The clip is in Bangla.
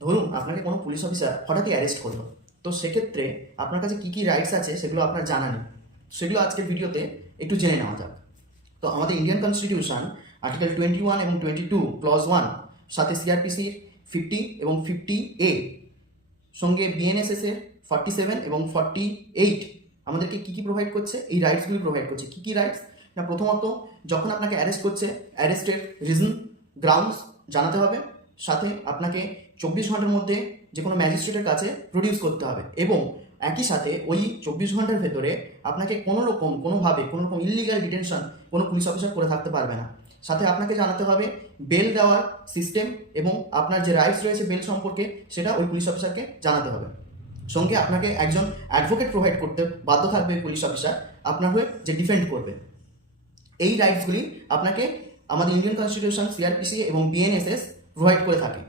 ধরুন আপনাকে কোনো পুলিশ অফিসার হঠাৎই অ্যারেস্ট করলো, তো সেক্ষেত্রে আপনার কাছে কী কী রাইটস আছে সেগুলো আপনার জানা নেই, সেগুলো আজকের ভিডিওতে একটু জেনে নেওয়া যাক। তো আমাদের ইন্ডিয়ান কনস্টিটিউশন আর্টিকেল 21 এবং 22 ক্লজ 1 সাথে সিআরপিসির 50 এবং 50A সঙ্গে বিএনএসএস এর 47 এবং 48 আমাদেরকে কী কী প্রোভাইড করছে, এই রাইটসগুলি প্রোভাইড করছে। কী কী রাইটস না, প্রথমত যখন আপনাকে অ্যারেস্ট করছে অ্যারেস্টের রিজন গ্রাউন্ডস জানাতে হবে, সাথে আপনাকে 24 ঘন্টার মধ্যে যে কোনো ম্যাজিস্ট্রেটের কাছে প্রডিউস করতে হবে, এবং একই সাথে ওই 24 ঘন্টার ভেতরে আপনাকে কোনোভাবে কোনো রকম ইললিগাল ডিটেনশন কোনো পুলিশ অফিসার করে থাকতে পারবে না। সাথে আপনাকে জানাতে হবে বেল দেওয়ার সিস্টেম এবং আপনার যে রাইটস রয়েছে বেল সম্পর্কে সেটা ওই পুলিশ অফিসারকে জানাতে হবে। সঙ্গে আপনাকে একজন অ্যাডভোকেট প্রোভাইড করতে বাধ্য থাকবে পুলিশ অফিসার আপনার হয়ে, যে ডিফেন্ড করবে। এই রাইটসগুলি আপনাকে আমাদের ইন্ডিয়ান কনস্টিটিউশন, সিআরপিসি এবং বিএনএসএস প্রোভাইড করে থাকে।